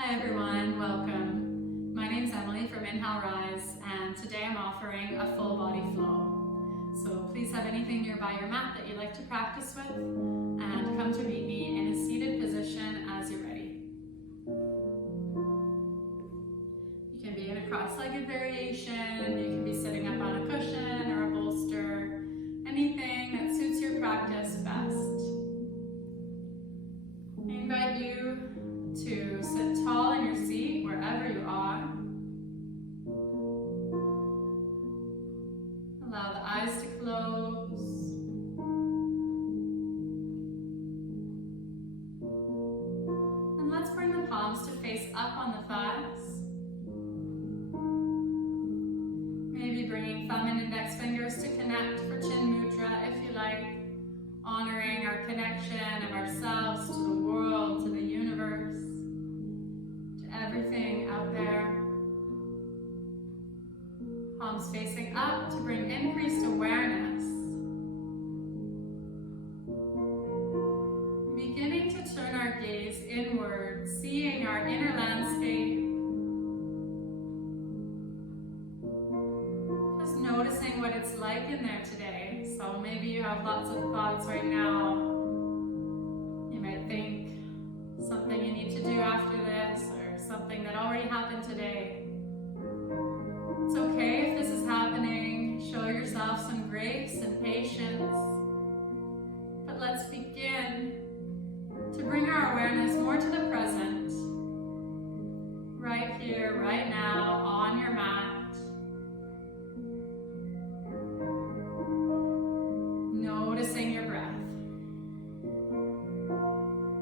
Hi everyone, welcome. My name's Emily from Inhale Rise, and today I'm offering a full body flow. So please have anything nearby your mat that you like to practice with, and come to meet me in a seated position as you're ready. You can be in a cross-legged variation, you can be sitting up on a cushion or a bolster, anything that suits your practice best. I invite you to sit tall in your seat wherever you are. Allow the eyes to close. And let's bring the palms to face up on the thighs. Maybe bringing thumb and index fingers to connect for chin mudra if you like, honoring our connection of ourselves to the world, to the universe, everything out there. Palms facing up to bring increased awareness. Beginning to turn our gaze inward, seeing our inner landscape. Just noticing what it's like in there today. So maybe you have lots of thoughts right now. You might think something you need to do after this, something that already happened today. It's okay if this is happening. Show yourself some grace and patience. But let's begin to bring our awareness more to the present. Right here, right now, on your mat. Noticing your breath.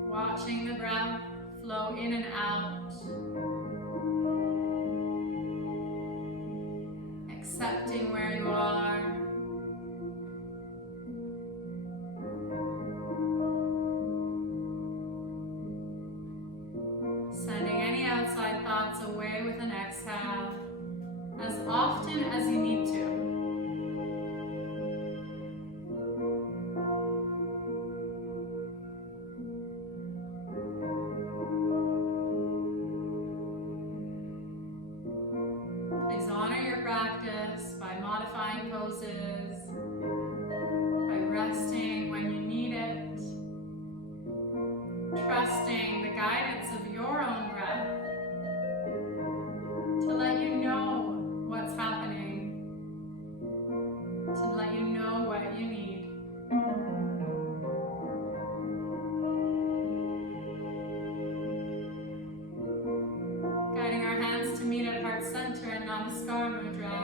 Watching the breath flow in and out. Accepting where you are. Sending any outside thoughts away with an exhale as often as you need to. Please honor your practice by modifying poses, by resting when you need it, trusting the guidance of your own breath to let you know what's happening, to let you know what you need. Guiding our hands to meet at heart center in Namaste mudra.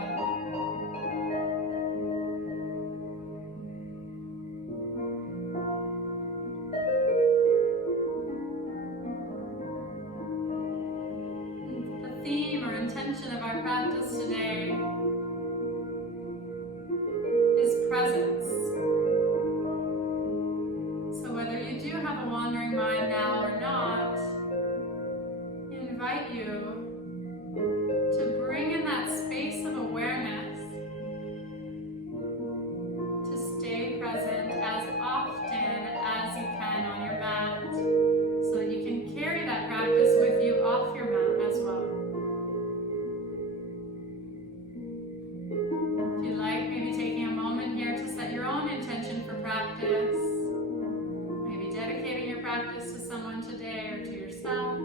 The theme or intention of our practice today is presence. So whether you do have a wandering mind now or not, I invite you to bring in that space of awareness, to stay present as often as you can on your mat, so that you can carry that practice with you off your mat as well. If you like, maybe taking a moment here to set your own intention for practice, maybe dedicating your practice to someone today or to yourself.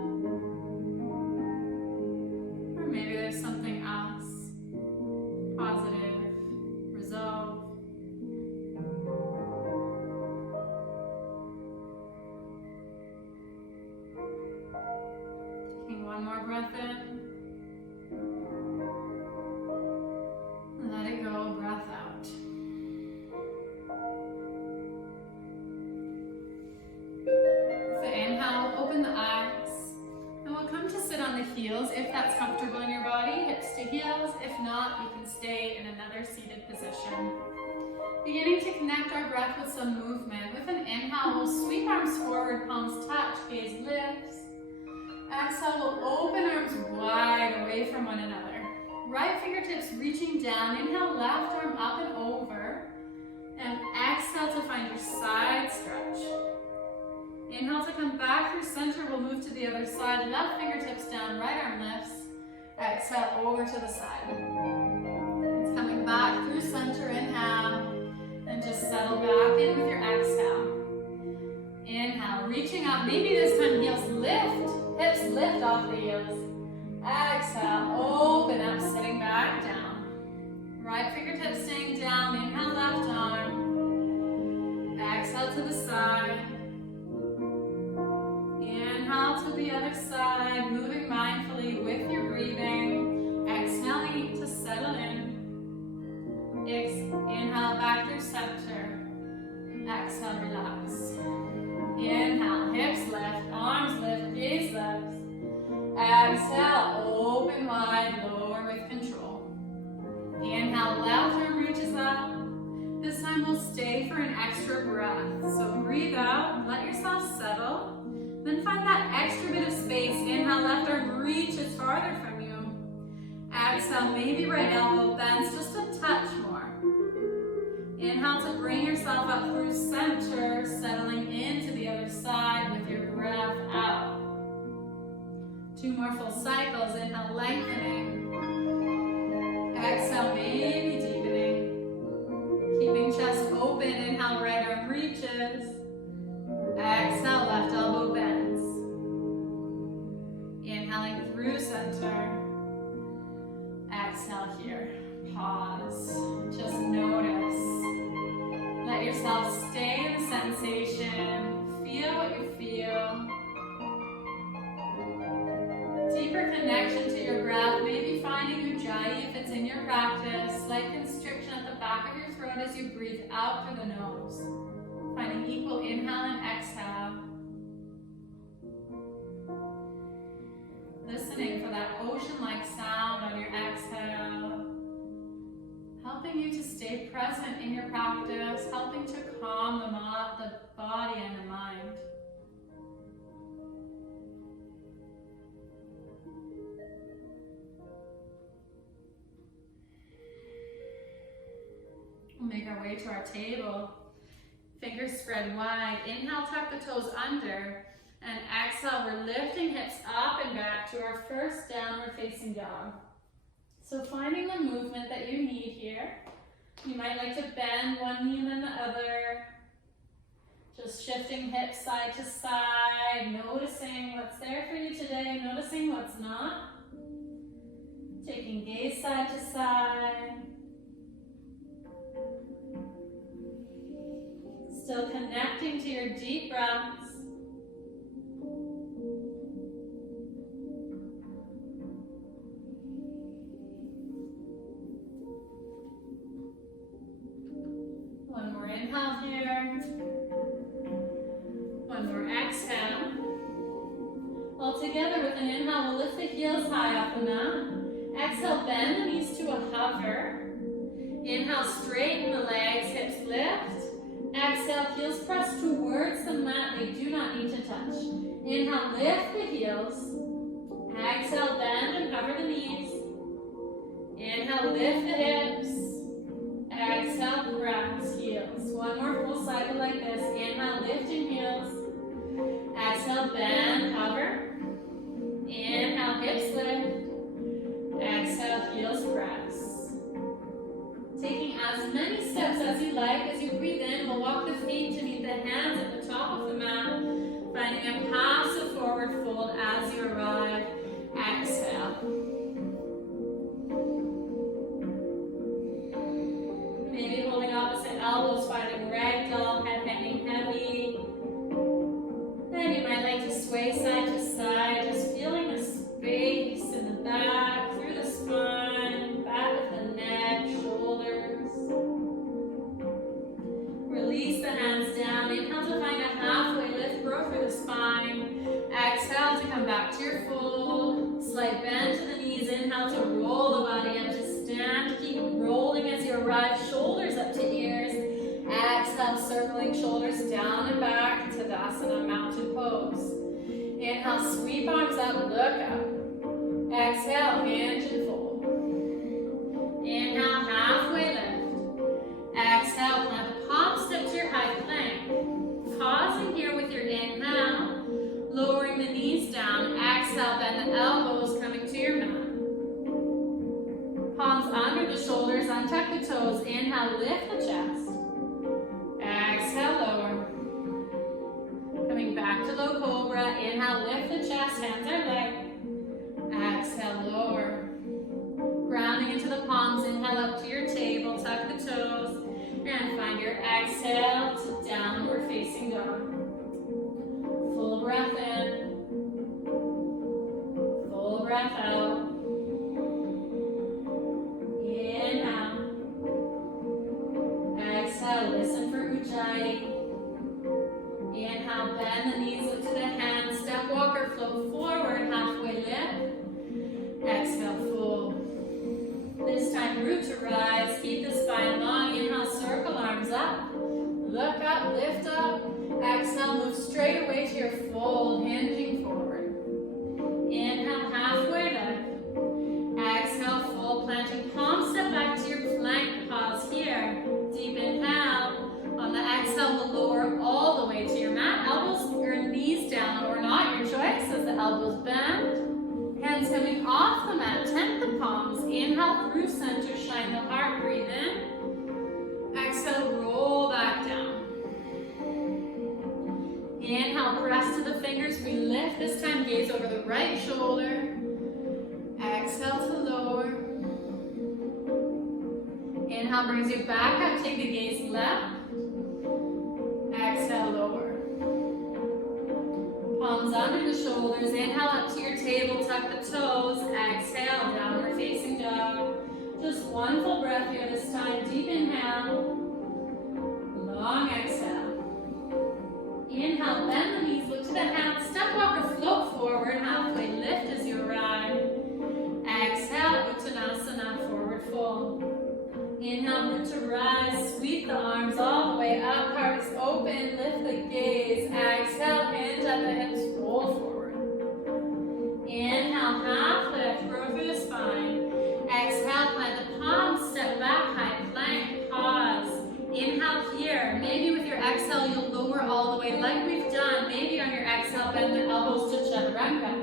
Maybe there's something else, positive, resolve. Taking one more breath in. Let it go, breath out. So inhale, open the eyes. And we'll come to sit on the heels if that's comfortable in your body, hips to heels. If not, you can stay in another seated position. Beginning to connect our breath with some movement. With an inhale, we'll sweep arms forward, palms touch, gaze lifts. Exhale, we'll open arms wide away from one another. Right fingertips reaching down. Inhale, left arm up and over. And exhale to find your side stretch. Inhale to come back through center. We'll move to the other side. Left fingertips down, right arm lifts. Exhale over to the side. It's coming back through center. Inhale. And just settle back in with your exhale. Inhale, reaching up. Maybe this time heels lift. Hips lift off the heels. Exhale, open up, sitting back down. Right fingertips staying down. Inhale, left arm. Exhale to the side. Inhale to the other side, moving mindfully with your breathing. Exhaling to settle in. Inhale back through center. Exhale, relax. Inhale, hips lift, arms lift, gaze lifts. Exhale, open wide, lower with control. Inhale, left arm reaches up. This time we'll stay for an extra breath. So breathe out, let yourself settle. Then find that extra bit of space. Inhale, left arm reaches farther from you. Exhale, maybe right elbow bends just a touch more. Inhale to bring yourself up through center, settling into the other side with your breath out. 2 more full cycles. Inhale, lengthening. Exhale, maybe deepening. Keeping chest open. Inhale, right arm reaches. Exhale, left elbow bends. Inhaling through center. Exhale here. Pause. Just notice. Let yourself stay in the sensation. Feel what you feel. Deeper connection to your breath. Maybe finding ujjayi if it's in your practice. Slight constriction at the back of your throat as you breathe out through the nose. Finding equal inhale and exhale. Listening for that ocean-like sound on your exhale. Helping you to stay present in your practice. Helping to calm the body and the mind. We'll make our way to our table. Fingers spread wide. Inhale, tuck the toes under. And exhale, we're lifting hips up and back to our first downward facing dog. So finding the movement that you need here. You might like to bend one knee and then the other. Just shifting hips side to side. Noticing what's there for you today. Noticing what's not. Taking gaze side to side. Still connecting to your deep breaths. One more inhale here. One more exhale. All together with an inhale, we'll lift the heels high off the mat. Exhale, bend the knees to a hover. Inhale, straighten the legs, hips lift. Exhale, heels press towards the mat. They do not need to touch. Inhale, lift the heels. Exhale, bend and cover the knees. Inhale, lift the hips. Exhale, press heels. One more full cycle like this. Inhale, lifting heels. Exhale, bend, hover. Inhale, hips lift. Exhale, heels press. Taking as many steps as you like. As you breathe in, we'll walk the feet to meet the hands at the top of the mat. Finding a passive forward fold as you arrive. Exhale. Maybe holding opposite elbows, finding ragdoll, head hanging heavy. Then you might like to sway side to side, just feeling the space in the back, through the spine, back of the neck, shoulders. Release the hands down. Inhale to find a halfway lift, grow through the spine. Exhale to come back to your fold. Slight bend to the knees. Inhale to roll the body up to stand. Keep rolling as you arrive. Shoulders up to ears. Exhale, circling shoulders down and back to Tadasana, mountain pose. Inhale, sweep arms up, look up. Exhale, hinge and fold. Inhale, halfway lift. Exhale, plant the palms, step to your high plank. Pausing here with your inhale. the shoulders, untuck the toes. Inhale, lift the chest. Exhale, lower. Coming back to low cobra. Inhale, lift the chest, hands are light. Exhale, lower. Grounding into the palms. Inhale up to your table, tuck the toes. And find your exhale to downward facing dog. Full breath in. Full breath out. Inhale. Exhale, listen for Ujjayi. Inhale, bend the knees, look to the hands, step, walk, or float forward, halfway lift. Exhale, fold. This time, root to rise, keep the spine long. Inhale, circle arms up. Look up, lift up. Exhale, move straight away to your fold, hinging forward. Inhale, halfway lift. Exhale, full planting palm, step back to your plank, pause here. Deep inhale. On the exhale, we'll lower all the way to your mat. Elbows or knees down or not, your choice. As the elbows bend, hands coming off the mat, tent the palms. Inhale through center, shine the heart, breathe in. Exhale, roll back down. Inhale, press to the fingers, we lift. This time, gaze over the right shoulder. Exhale to lower. Inhale brings you back up, take the gaze left. Exhale, lower. Palms under the shoulders. Inhale up to your table, tuck the toes. Exhale, downward facing dog. Just one full breath here this time. Deep inhale. Long exhale. Inhale, bend the knees, look to the hands. Step, walk, or float forward. Halfway lift as you arrive. Exhale, Uttanasana, forward fold. Inhale, root to rise, sweep the arms all the way up, heart is open, lift the gaze. Exhale, hinge at the hips, roll forward. Inhale, half lift, grow through the spine. Exhale, plant the palms, step back, high plank, pause. Inhale here, maybe with your exhale you'll lower all the way like we've done. Maybe on your exhale, bend the elbows to chaturanga.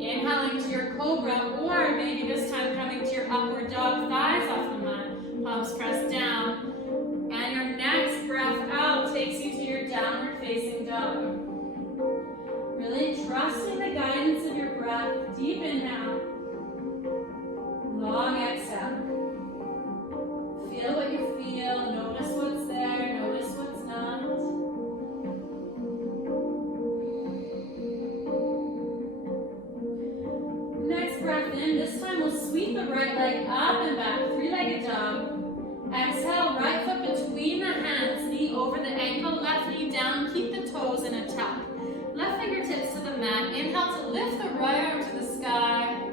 Inhaling to your cobra, or maybe this time coming to your upward dog, thighs off the mat. Palms press down, and your next breath out takes you to your downward facing dog. Really trusting the guidance of your breath. Deep inhale, long exhale. Feel what you feel, notice what's there, notice what's not. Next breath in, this time we'll sweep the right leg up and back, three-legged dog. Exhale, right foot between the hands, knee over the ankle, left knee down, keep the toes in a tuck. Left fingertips to the mat. Inhale to lift the right arm to the sky.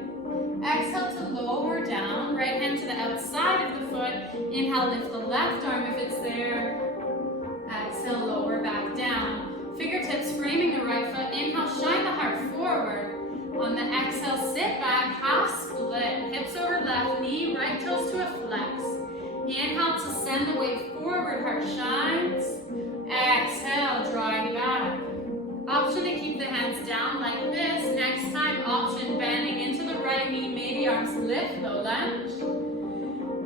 Exhale to lower down, right hand to the outside of the foot. Inhale, lift the left arm if it's there. Exhale, lower back down. Fingertips framing the right foot. Inhale, shine the heart forward. On the exhale, sit back, half split. Hips over left, knee, right toes to a flex. Inhale to send the weight forward, heart shines. Exhale, drawing back. Option to keep the hands down like this. Next time, option bending into the right knee, maybe arms lift, low lunge.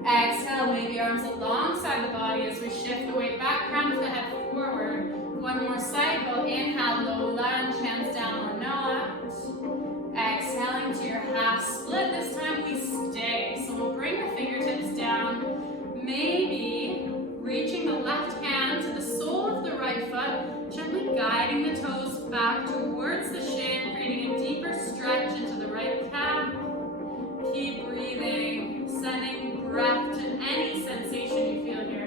Exhale, maybe arms alongside the body as we shift the weight back, crown of the head forward. One more cycle. Inhale, low lunge, hands down or not. Exhaling to your half split. This time we stay. So we'll bring the fingertips down. Maybe reaching the left hand to the sole of the right foot, gently guiding the toes back towards the shin, creating a deeper stretch into the right calf. Keep breathing, sending breath to any sensation you feel here.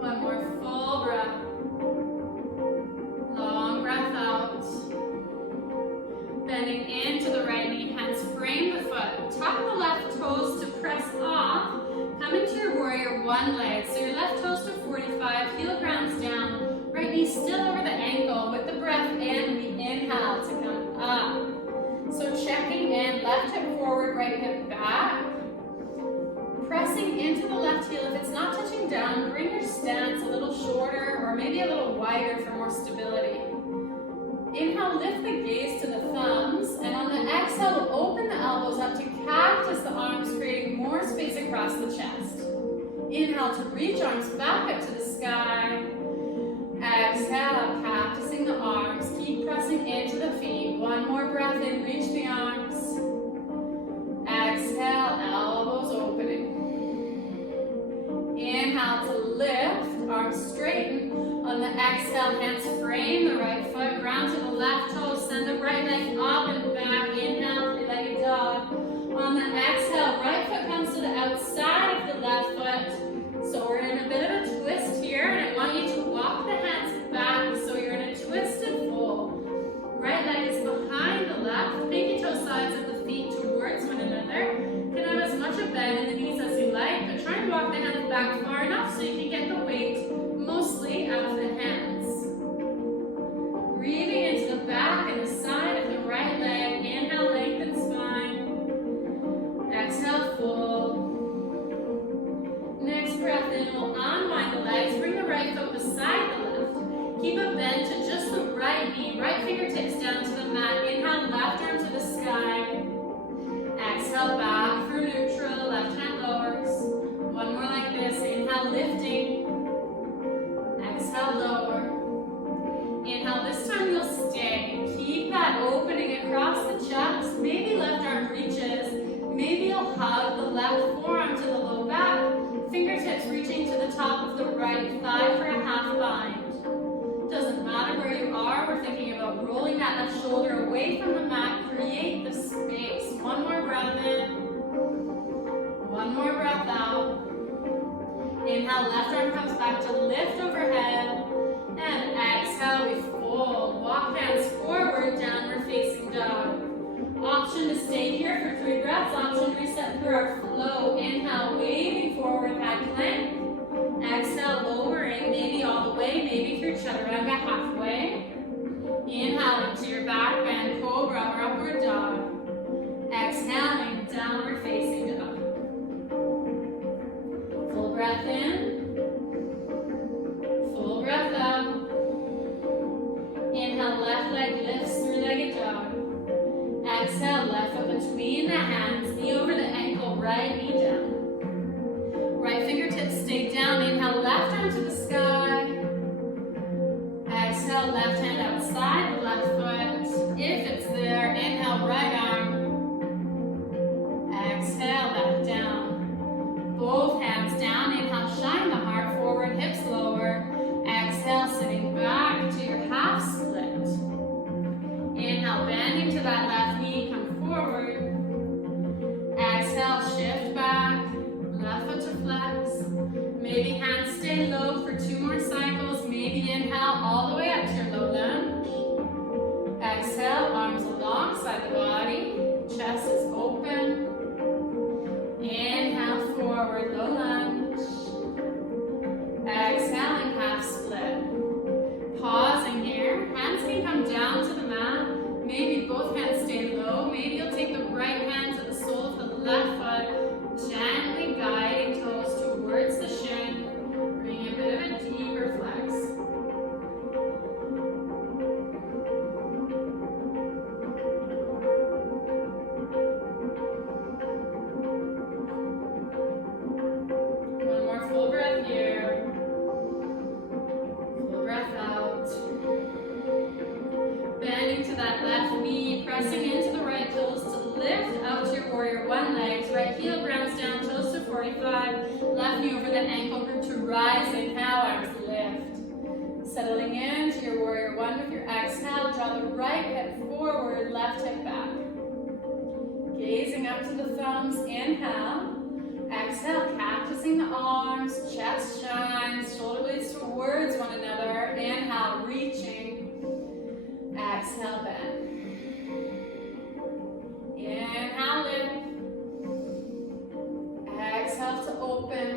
One more full breath. Long breath out. Bending into the right knee, hands frame the foot. Tuck the left toes to press off. Come into your warrior one leg. So your left toes to 45, heel grounds down. Right knee still over the ankle. With the breath in, we inhale to come up. So checking in, left hip forward, right hip back. Pressing into the left heel. If it's not touching down, bring your stance a little shorter or maybe a little wider for more stability. Inhale, lift the gaze to the thumbs, Inhale to reach arms back up to the sky. Exhale, cactusing the arms. Keep pressing into the feet. One more breath in, reach the arms. Exhale, elbows opening. Inhale to lift, arms straighten. On the exhale, hands frame the right foot, ground to the left toe, send the right leg up and back. Inhale, three-legged dog. On the exhale, right foot comes to the outside of the left foot. So we're in a bit of a twist here, and I want you to walk the hands back so you're in a twisted fold. Right leg is behind the left, pinky toe sides of the feet towards one another. You can have as much a bend in the knees as you like, but try and walk the hands back far enough so you can get the weight mostly out of the hands. Breathing into the back and the side of the right leg. Inhale, lengthen spine. Exhale, fold. Next breath in, we'll unwind the legs. Bring the right foot beside the left. Keep a bend to just the right knee. Right fingertips down to the mat. Inhale, left arm to the sky. Exhale, back for neutral. Left hand lowers. One more like this. Inhale, lifting. Exhale, lower. Inhale, this time you'll stay. Keep that opening across the chest. Maybe left arm reaches. Maybe you'll hug the left forearm to the low back. Fingertips reaching to the top of the right thigh for a half bind. Doesn't matter where you are, we're thinking about rolling that left shoulder away from the mat. Create the space. One more breath in. One more breath out. Inhale, left arm comes back to lift overhead. And exhale, we fold. Walk hands forward, downward facing dog. Option to stay here for 3 breaths. Option to reset through our flow. Inhale, waving forward, back plank. Exhale, lowering, maybe all the way, maybe through chaturanga halfway. Inhale into your back bend, cobra or upward dog. Exhaling, downward facing dog. Full breath in. Full breath out. Inhale, left leg lifts, three-legged dog. Exhale, left foot between the hands, knee over the ankle, right knee down. Right fingertips stay down. Inhale, left arm to the sky. Exhale, left hand outside the left foot. If it's there, inhale, right arm. Exhale, back down. Both hands down. Inhale, shine the heart forward, hips lower. Exhale, sitting back to your half split. Inhale, bending to that left knee, come forward. Exhale, shift back. Left foot to flex. Maybe hands stay low for 2 more cycles. Maybe inhale all the way up to your low lunge. Exhale, arms alongside the body. Chest is open. Inhale, forward, low lunge. Exhaling, half split. Pausing here. Hands can come down to the mat. Maybe both hands stay low. Maybe you'll take the right hand to the sole of the left foot. Gently guiding toes towards the shin. Bring a bit of a deeper flex. One more full breath here. Full breath out. Bending to that left knee, pressing into the right toes to lift out to your warrior one legs. Right heel grounds down, toes to 45. Left knee over the ankle group to rise. Inhale, arms lift. Settling into your warrior one with your exhale. Draw the right hip forward, left hip back. Gazing up to the thumbs. Inhale. Exhale, cactusing the arms. Chest shines. Shoulder blades towards one another. Inhale, reaching. Exhale, bend. Inhale, lift. Exhale to open.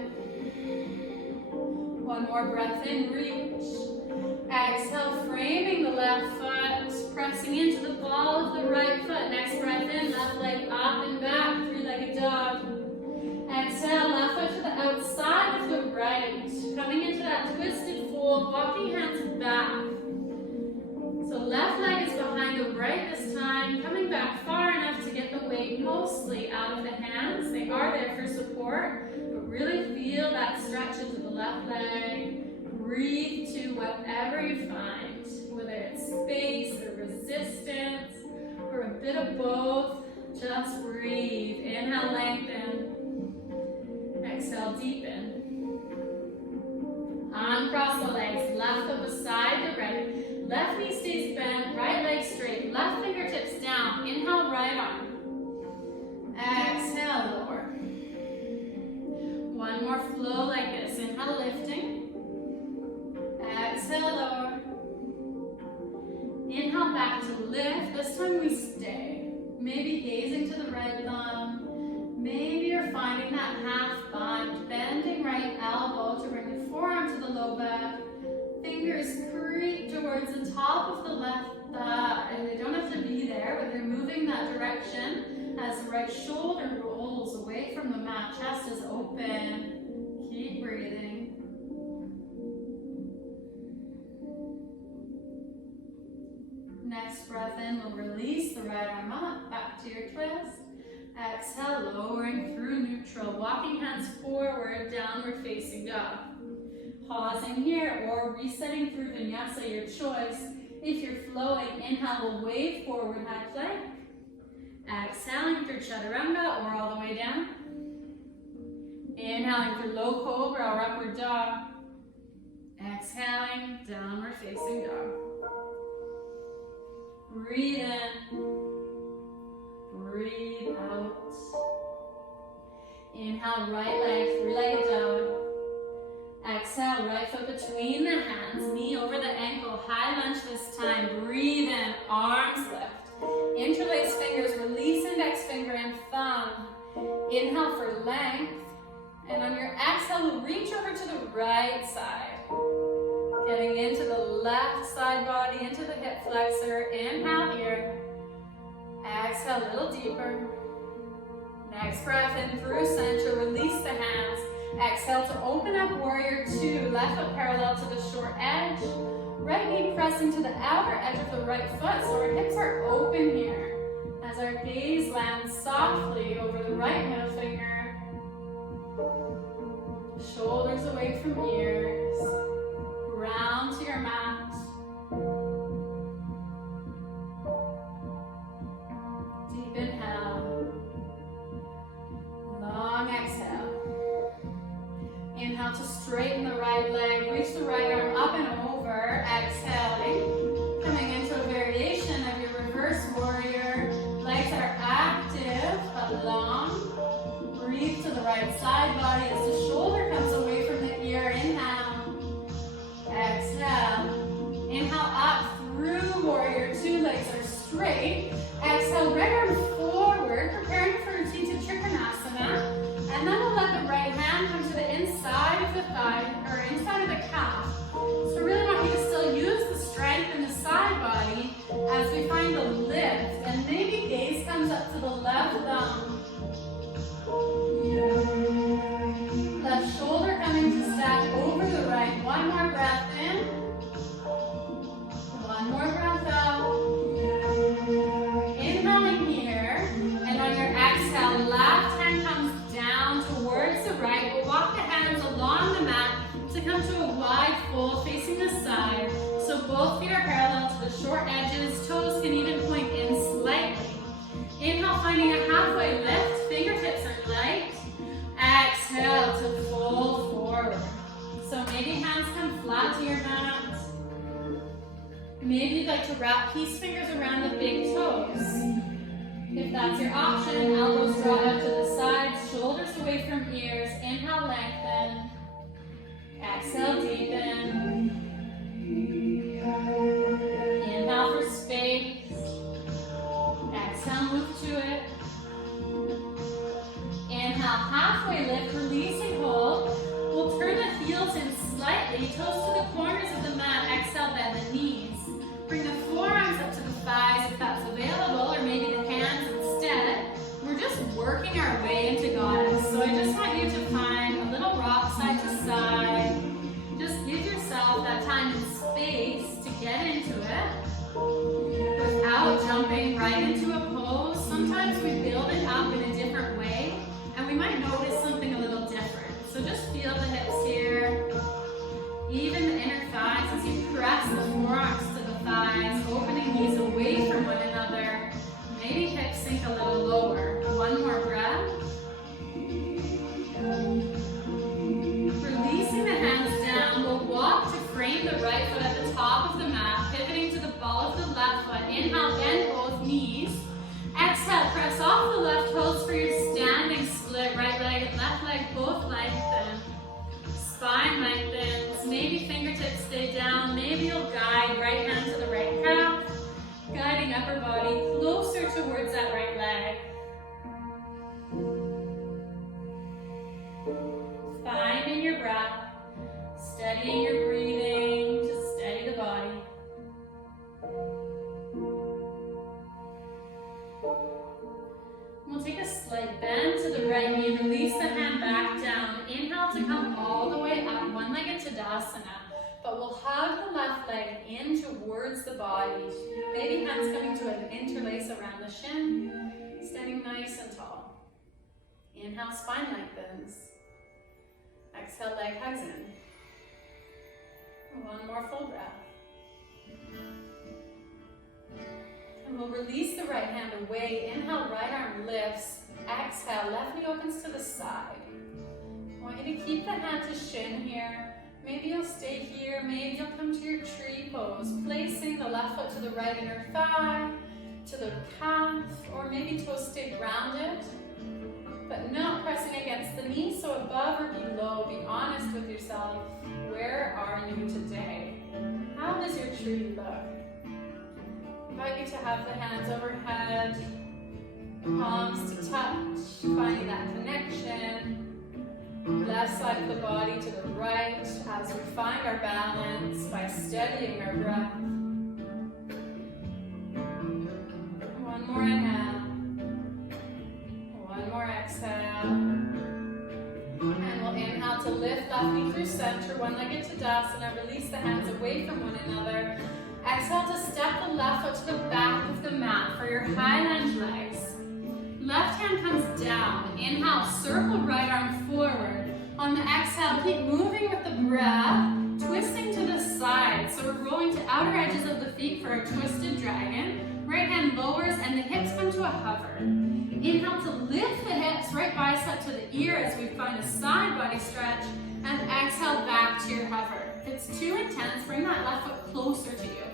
One more breath in, reach. Exhale, framing the left foot, pressing into the ball of the right foot. Next breath in, left leg up and back, three-legged dog. Exhale, left foot to the outside of the right. Coming into that twisted fold, walking hands back. So left leg is behind the right this time, coming back far enough to get the weight mostly out of the hands. They are there for support, but really feel that stretch into the left leg. Breathe to whatever you find, whether it's space or resistance or a bit of both. Just breathe. Inhale, lengthen. Exhale, deepen. Uncross the legs, left foot beside the right. Left knee stays bent, right leg straight. Left fingertips down. Inhale, right arm. Exhale, lower. One more flow like this. Inhale, lifting. Exhale, lower. Inhale, back to lift. This time we stay. Maybe gazing to the right thumb. Maybe you're finding that half bind, bending right elbow to bring the forearm to the low back. Fingers creep towards the top of the left thigh. They don't have to be there, but they're moving that direction as the right shoulder rolls away from the mat. Chest is open. Keep breathing. Next breath in, we'll release the right arm up, back to your twist. Exhale, lowering through neutral. Walking hands forward, downward facing dog. Pausing here or resetting through vinyasa, your choice. If you're flowing, inhale, we'll wave forward, high plank. Exhaling through chaturanga or all the way down. Inhaling through low cobra or upward dog. Exhaling, downward facing dog. Breathe in. Breathe out. Inhale, right leg, three-legged dog. Exhale, right foot between the hands, knee over the ankle, high lunge this time. Breathe in, arms lift. Interlace fingers, release index finger and thumb. Inhale for length. And on your exhale, we'll reach over to the right side. Getting into the left side body, into the hip flexor. Inhale here. Exhale a little deeper. Next breath in through center, release the hands. Exhale to open up warrior two, left foot parallel to the short edge. Right knee pressing to the outer edge of the right foot, so our hips are open here. As our gaze lands softly over the right middle finger. Shoulders away from ears. Round to your mat. Deep inhale. Long exhale. Inhale to straighten the right leg. Reach the right arm up and over. Exhaling. Coming into a variation of your reverse warrior. Legs are active but long. Breathe to the right side body as the shoulder comes away from the ear. Inhale. Exhale. Inhale up through warrior two. Legs are straight. Exhale, right arm forward, preparing for Utthita Trikonasana. And then we'll let the right hand come to the inside of the thigh, or inside of the calf. So really want you to still use the strength in the side body as we find the lift. And maybe gaze comes up to the left thumb. Left shoulder coming to stack over the right. One more breath in. One more breath out. Inhaling here. And on your exhale, left hand comes down towards the right. We'll walk the hands along the mat to come to a wide fold facing the side. So both feet are parallel to the short edges. Toes can even point in slightly. Inhale, finding a halfway lift. Fingertips are light. Exhale to fold forward. So maybe hands come flat to your mat. Maybe you'd like to wrap peace fingers around the big toes. If that's your option, elbows draw out to the sides, shoulders away from ears. Inhale, lengthen. Exhale, deepen. Inhale for space. Exhale, move to it. Inhale, halfway lift, releasing hold. We'll turn the heels in slightly, toes to the corners of the mat. Exhale, bend the knees. Bring the forearms up to the thighs if that's available, or maybe the hands instead. We're just working our way into goddess. So I just want you to find a little rock side to side. Just give yourself that time and space to get into it without jumping right into a pose. Sometimes we build it up in a different way, and we might We'll take a slight bend to the right knee, release the hand back down. Inhale to come all the way up, one-legged Tadasana. But we'll hug the left leg in towards the body. Maybe hands coming to an interlace around the shin. Standing nice and tall. Inhale, spine lengthens. Exhale, leg hugs in. One more full breath. And we'll release the right hand away. Inhale, right arm lifts. Exhale, left knee opens to the side. I want you to keep the hand to shin here. Maybe you'll stay here. Maybe you'll come to your tree pose, placing the left foot to the right inner thigh, to the calf, or maybe toes stay grounded, but not pressing against the knee, so above or below. Be honest with yourself. Where are you today? How does your tree look? I invite you to have the hands overhead, palms to touch, finding that connection. Left side of the body to the right as we find our balance by steadying our breath. One more inhale. One more exhale. And we'll inhale to lift left knee through center, one-legged Tadasana. Release the hands away from one another. Exhale to step the left foot to the back of the mat for your high lunge legs. Left hand comes down. Inhale, circle right arm forward. On the exhale, keep moving with the breath, twisting to the side. So we're rolling to outer edges of the feet for a twisted dragon. Right hand lowers and the hips come to a hover. Inhale to lift the hips, right bicep to the ear as we find a side body stretch. And exhale back to your hover. If it's too intense, bring that left foot closer to you.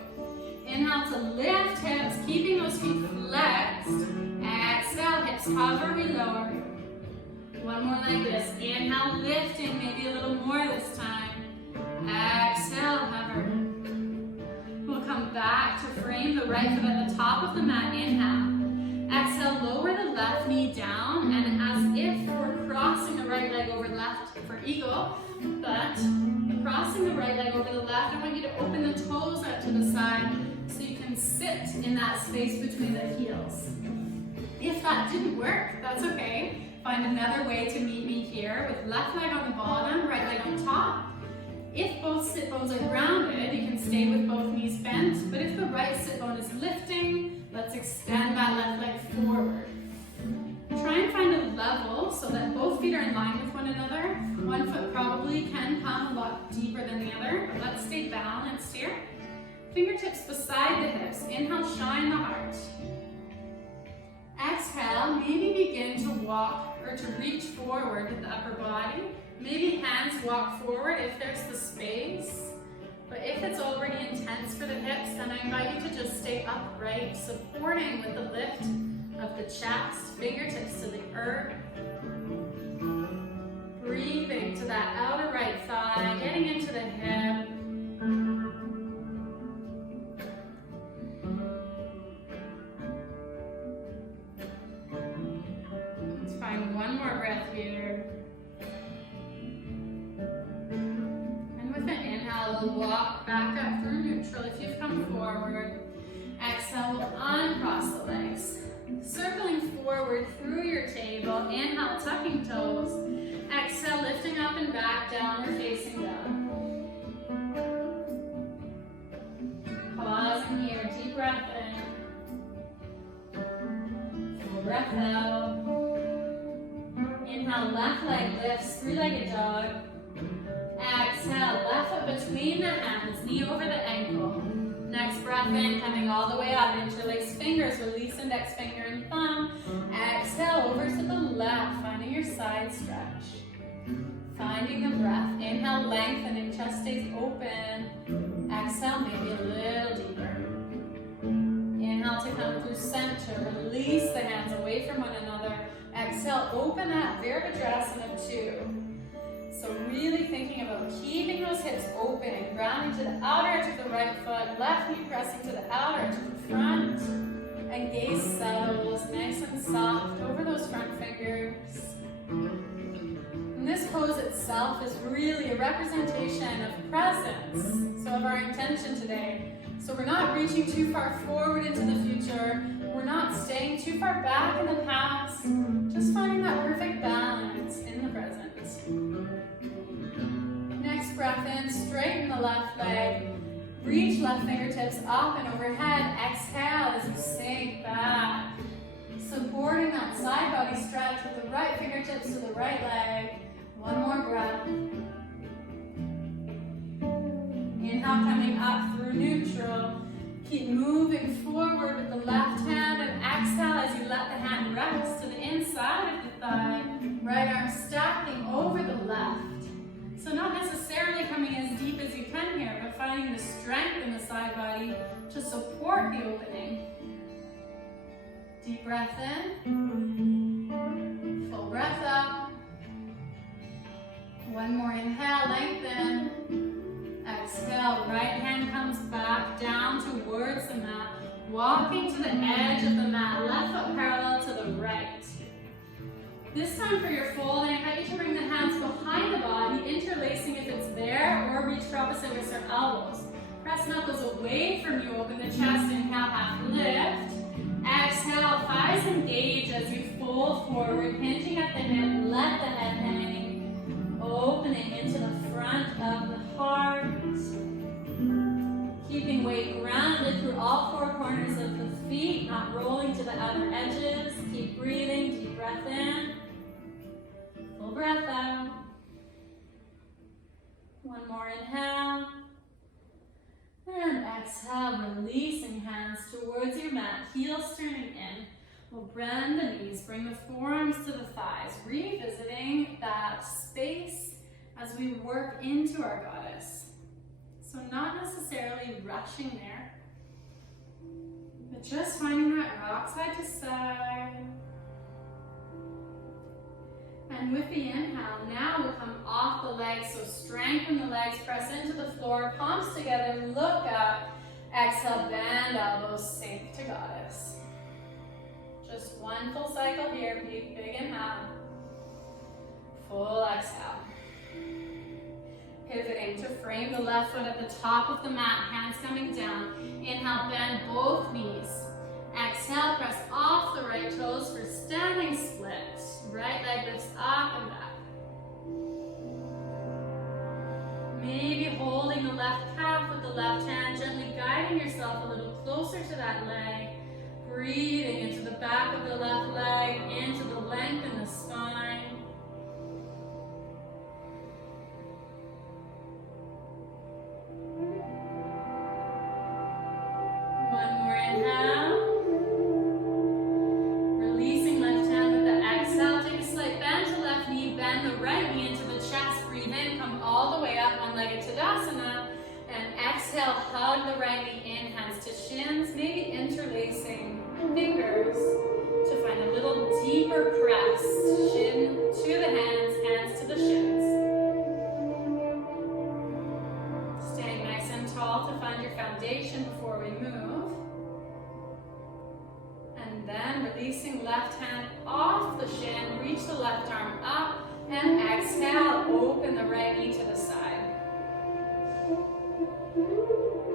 Inhale to lift hips, keeping those feet flexed. Exhale, hips hover, we lower. One more like this. Inhale, lifting, maybe a little more this time. Exhale, hover. We'll come back to frame the right foot at the top of the mat. Inhale. Exhale, lower the left knee down, and as if we're crossing the right leg over left for eagle, but crossing the right leg over the left, I want you to open the toes out to the side so you can sit in that space between the heels. If that didn't work, that's okay. Find another way to meet me here with left leg on the bottom, right leg on top. If both sit bones are grounded, you can stay with both knees bent, but if the right sit bone is lifting, let's extend that left leg forward. Try and find a level so that both feet are in line with one another. One foot probably can come a lot deeper than the other, but let's stay balanced here. Fingertips beside the hips. Inhale, shine the heart. Exhale, maybe begin to walk or to reach forward with the upper body. Maybe hands walk forward if there's the space. But if it's already intense for the hips, then I invite you to just stay upright, supporting with the lift of the chest, fingertips to the earth. Breathing to that outer right thigh, getting into the hip. Let's find one more breath here. And with an inhale, we'll walk back up through neutral if you've come forward. Exhale, we'll uncross the legs. Circling forward through your table. Inhale, tucking toes. Exhale, lifting up and back, downward facing dog. Pause in here, deep breath in. Full breath out. Inhale, left leg lifts, three-legged dog. Exhale, left foot between the hands, knee over the ankle. Next breath in, coming all the way up, interlace fingers, release index finger and thumb. Exhale, over to the left, finding your side stretch. Finding the breath. Inhale, lengthening, chest stays open. Exhale, maybe a little deeper. Inhale to come through center, release the hands away from one another. Exhale, open up, Virabhadrasana 2. So really thinking about keeping those hips open and grounding to the outer edge of the right foot, left knee pressing to the outer edge of the front, and gaze settles nice and soft over those front fingers. And this pose itself is really a representation of presence, so of our intention today. So we're not reaching too far forward into the future, we're not staying too far back in the past, just finding that perfect balance in the present. Next breath in, straighten the left leg. Reach left fingertips up and overhead. Exhale as you sink back. Supporting that side body stretch with the right fingertips to the right leg. One more breath. Inhale, coming up through neutral. Keep moving forward with the left hand and exhale as you let the hand rest to the inside of the thigh. Right arm stacking over the left. So not necessarily coming as deep as you can here, but finding the strength in the side body to support the opening. Deep breath in. Full breath up. One more inhale, lengthen. Exhale, right hand comes back down towards the mat. Walking to the edge of the mat, left foot parallel to the right. This time for your fold, I invite you to bring the hands behind the body, interlacing if it's there, or reach for opposite wrists or elbows. Press knuckles away from you, open the chest, inhale, half lift. Exhale, thighs engage as you fold forward, hinging at the hip, let the head hang, opening into the front of the heart. Keeping weight grounded through all four corners of the feet, not rolling to the outer edges. Keep breathing, deep breath in. Full breath out. One more inhale. And exhale, releasing hands towards your mat, heels turning in. We'll bend the knees, bring the forearms to the thighs, revisiting that space as we work into our goddess. So not necessarily rushing there, but just finding that rock side to side. And with the inhale, now we'll come off the legs, so strengthen the legs, press into the floor, palms together, look up. Exhale, bend elbows, sink to goddess. Just one full cycle here, big inhale. Full exhale. Pivoting to frame the left foot at the top of the mat, hands coming down. Inhale, bend both knees. Exhale, press off the right toes for standing split. Right leg lifts up and back. Maybe holding the left calf with the left hand, gently guiding yourself a little closer to that leg. Breathing into the back of the left leg, into the length in the spine. One more inhale. Releasing left hand with the exhale. Take a slight bend to left knee, bend the right knee into the chest. Breathe in, come all the way up, one-legged Tadasana. And exhale, hug the right knee in, hands to shins, maybe interlacing fingers to find a little deeper press. Shin to the hands, hands to the shins. Staying nice and tall to find your foundation before we move. And then releasing left hand off the shin, reach the left arm up, and exhale, open the right knee to the side.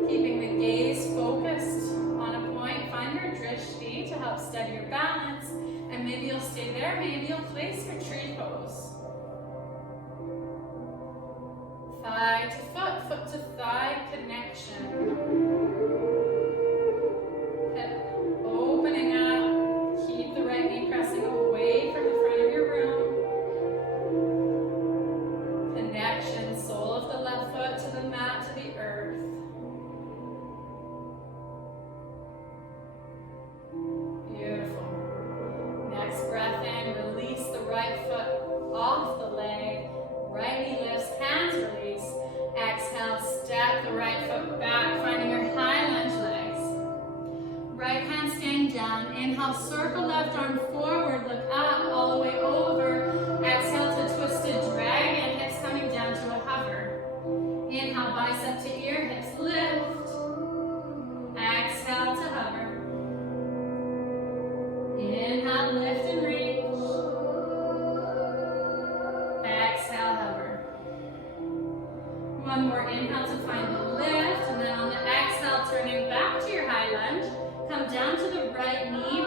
Keeping the gaze focused on a point, find your drishti to help steady your balance, and maybe you'll stay there, maybe you'll place your tree pose. Thigh to foot, foot to thigh connection. Hip opening up, keep the right knee pressing away from the front of your room. Connection, sole of the left foot to the mat, to the earth. Beautiful. Next breath in, release the right foot off the leg. Right knee lifts, hands release. Exhale, step the right foot back, finding your high lunge legs. Right hand staying down. Inhale, circle left arm forward, look up, all the way over. Exhale to twisted dragon, hips coming down to a hover. Inhale, bicep to ear, hips lift. Exhale to hover. Inhale, lift and reach. Exhale, hover. One more inhale to find the lift, and then on the exhale, turning back to your high lunge. Come down to the right knee,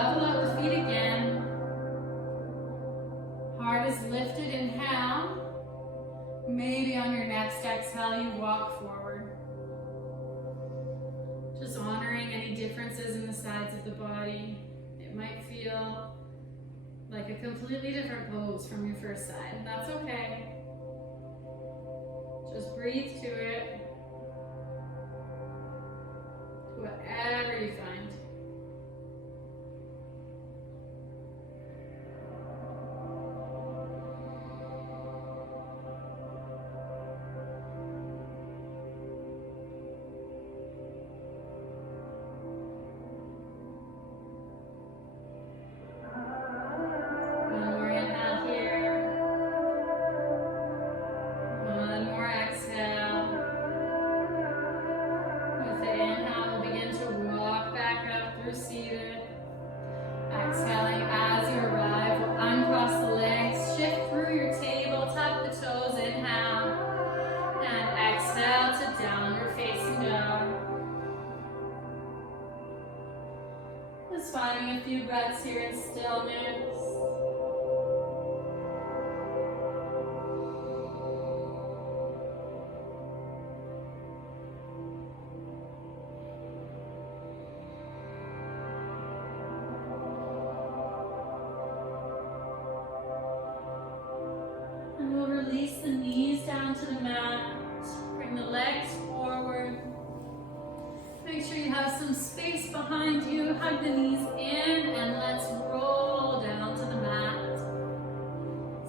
level out the feet again. Heart is lifted, inhale. Maybe on your next exhale, you walk forward. Just honoring any differences in the sides of the body. It might feel like a completely different pose from your first side, and that's okay. Just breathe to it. Whatever you find. Finding a few breaths here in stillness. And we'll release the knees down to the mat. Bring the legs forward. Make sure you have some space behind you. Hug the knees in and let's roll down to the mat.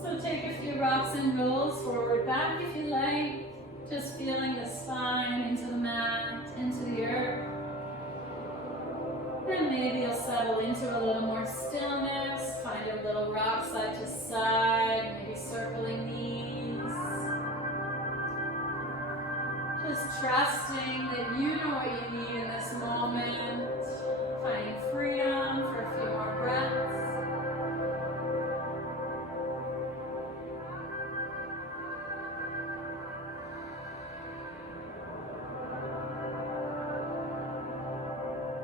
So take a few rocks and rolls forward, back if you like. Just feeling the spine into the mat, into the earth. Then maybe you'll settle into a little more stillness. Find a little rock side to side, maybe circling knees. Just trusting that you know what you need in this moment. Finding freedom for a few more breaths.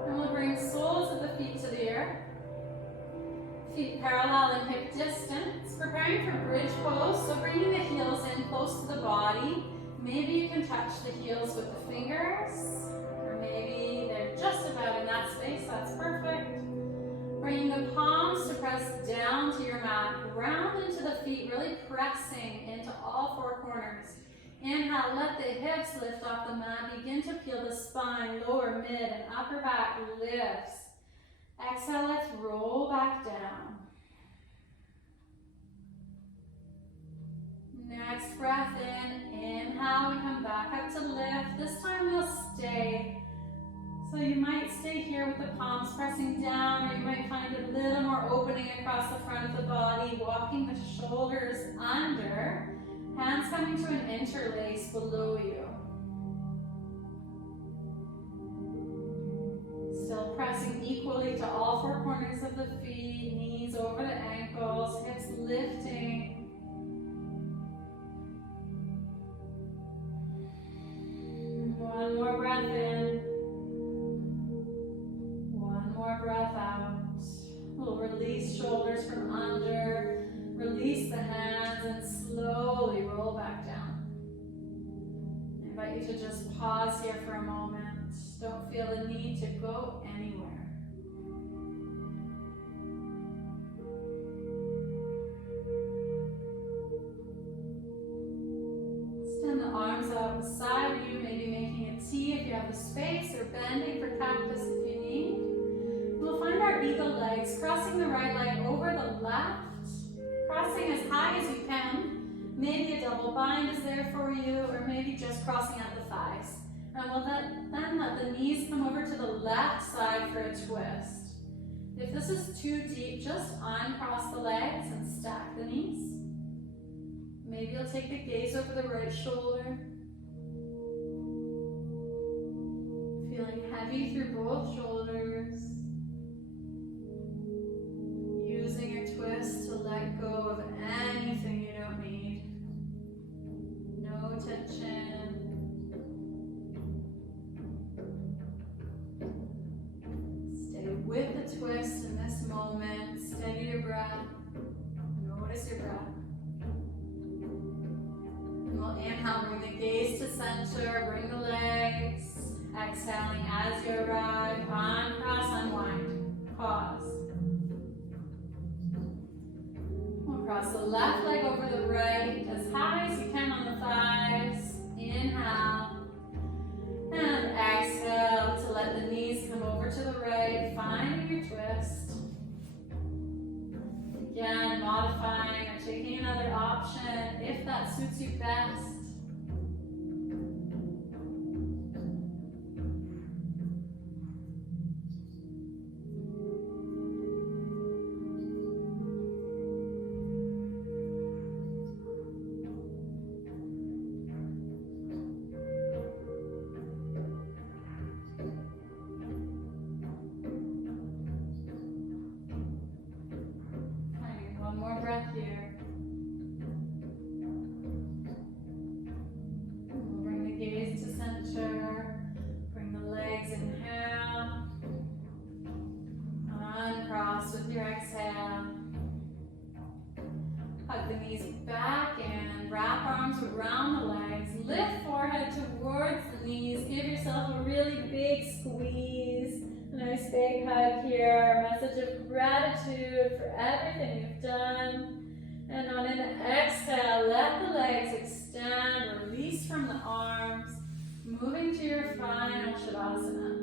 And we'll bring soles of the feet to the earth. Feet parallel in hip distance. Preparing for bridge pose, so bringing the heels in close to the body. Maybe you can touch the heels with the fingers, or maybe they're just about in that space. That's perfect. Bringing the palms to press down to your mat. Ground into the feet, really pressing into all four corners. Inhale, let the hips lift off the mat. Begin to peel the spine, lower, mid, and upper back lifts. Exhale, let's roll back down. Next breath in, inhale, we come back up to lift. This time we'll stay. So you might stay here with the palms pressing down, or you might find a little more opening across the front of the body, walking the shoulders under, hands coming to an interlace below you. Still pressing equally to all four corners of the feet, knees over the ankles, hips lifting. One more breath in. One more breath out. We'll release shoulders from under, release the hands, and slowly roll back down. I invite you to just pause here for a moment. Don't feel the need to go anywhere. Extend the arms out beside you, maybe making a T if you have the space, or bending for cactus if you need. We'll find our eagle legs, crossing the right leg over the left, crossing as high as you can. Maybe a double bind is there for you, or maybe just crossing at the thighs. And we'll then let the knees come over to the left side for a twist. If this is too deep, just uncross the legs and stack the knees. Maybe you'll take the gaze over the right shoulder. Feeling heavy through both shoulders. Using your twist to let go of anything you don't need. No tension. Stay with the twist in this left leg over the right, as high as you can on the thighs. Inhale. And exhale to let the knees come over to the right, finding your twist. Again, modifying or taking another option if that suits you best. One more breath here. We'll bring the gaze to center. Bring the legs, inhale. Uncross with your exhale. Hug the knees back and wrap arms around the legs. Lift forehead towards the knees. Give yourself a really big squeeze. A nice big hug here. A message of gratitude for everything you've done. And on an exhale, let the legs extend. Release from the arms. Moving to your final Shavasana.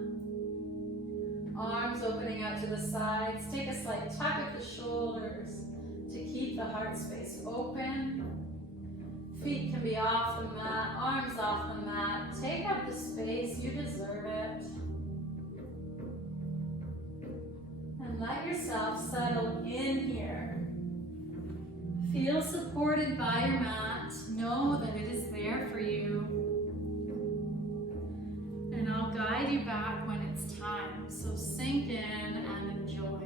Arms opening out to the sides. Take a slight tuck of the shoulders to keep the heart space open. Feet can be off the mat, arms off the mat. Take up the space, you deserve it. And let yourself settle in here. Feel supported by your mat. Know that it is there for you. And I'll guide you back when it's time. So sink in and enjoy.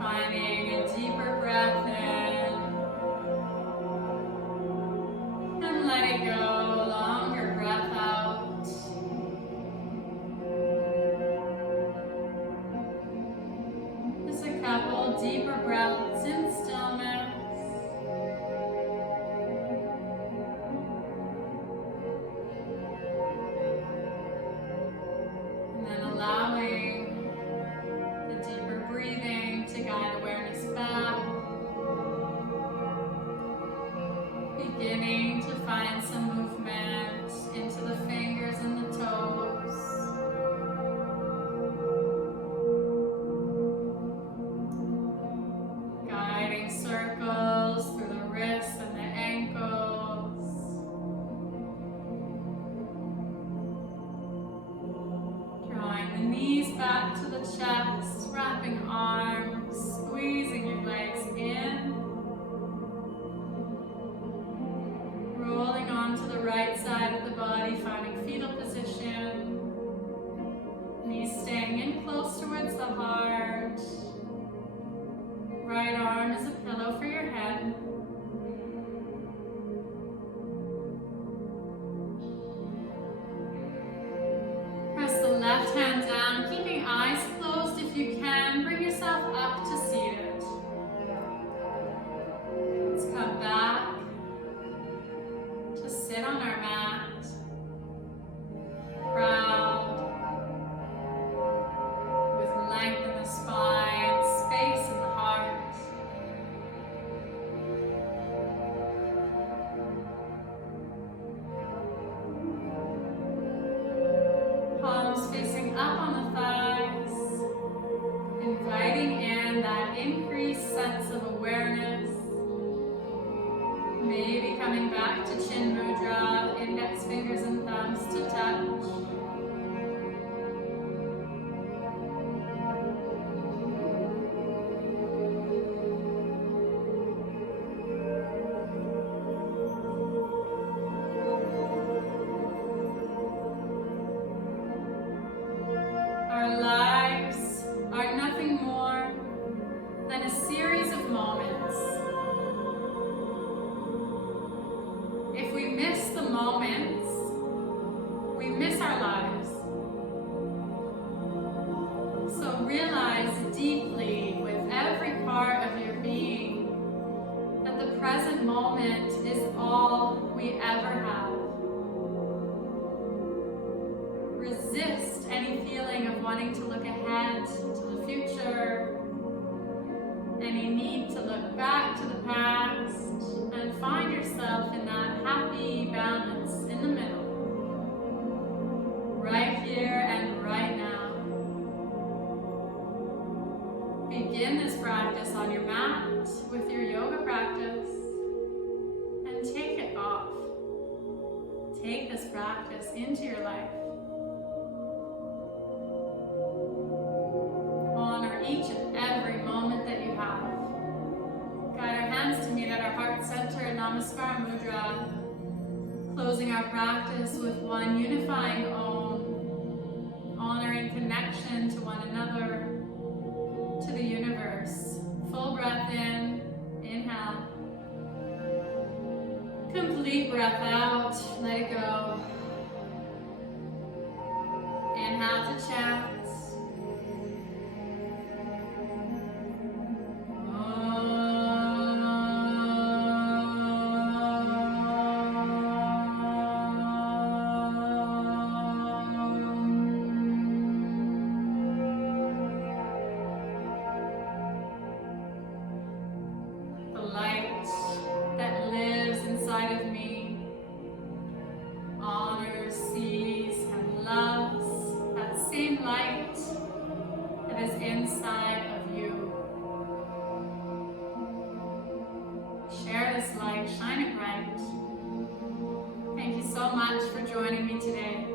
Finding a deeper breath in and let it go. Longer breath out. Just a couple deeper breaths in stillness. And then allowing the deeper breathing to guide awareness back. Beginning to find some movement into the fingers and the toes. Guiding circles through the wrists and the ankles. Drawing the knees back to the chest, wrapping arms, squeezing your legs in. Rolling onto the right side of the body, finding fetal position. Knees staying in close towards the heart. Right arm is a pillow for your head. Press the left hand down, keeping eyes closed if you can. Bring yourself up to seated. Let's come back. Sit on our mat, proud, with length in the spine, space in the heart. Palms facing up on the thighs, inviting in that increased sense of awareness. Maybe coming back to chin mudra, index fingers and thumbs to touch. Our lives are nothing more than a series of moments. If we miss the moments, we miss our lives. So realize deeply with every part of your being that the present moment is all we ever have. Resist any feeling of wanting to look ahead to the future, any need to look back to the past, and find yourself in that happy balance in the middle, right here and right now. Begin this practice on your mat with your yoga practice and take it off. Take this practice into your life. Honor each and every moment that you have. Guide our hands to meet at our heart center in Namaste mudra, closing our practice with one unifying Om, honoring connection to one another, to the universe. Full breath in, inhale. Complete breath out, let it go. Inhale to chant. Inside of you. Share this light, shine it bright. Thank you so much for joining me today.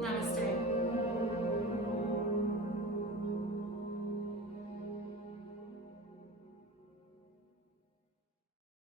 Namaste.